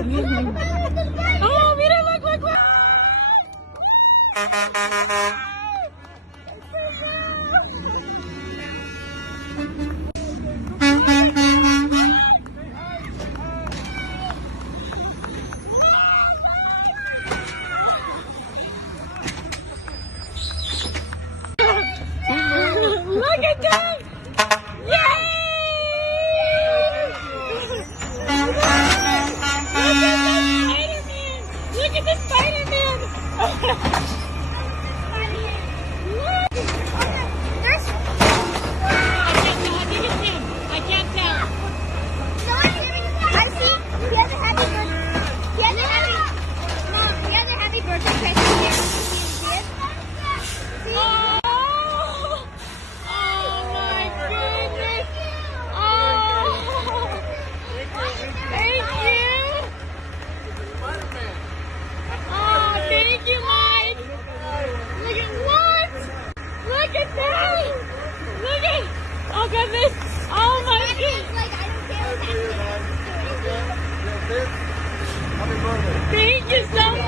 Oh, mira, look. Look at them! Yay! Look at the Spider-Man! Look! There's... I can't tell. No, I see. He has a happy birthday. He has a happy birthday present here. See it? See? Oh my goodness! Oh, thank you! Oh, thank you, Mike! Look at what? Look at that! Look at... Oh goodness! Oh my goodness! Thank you so much!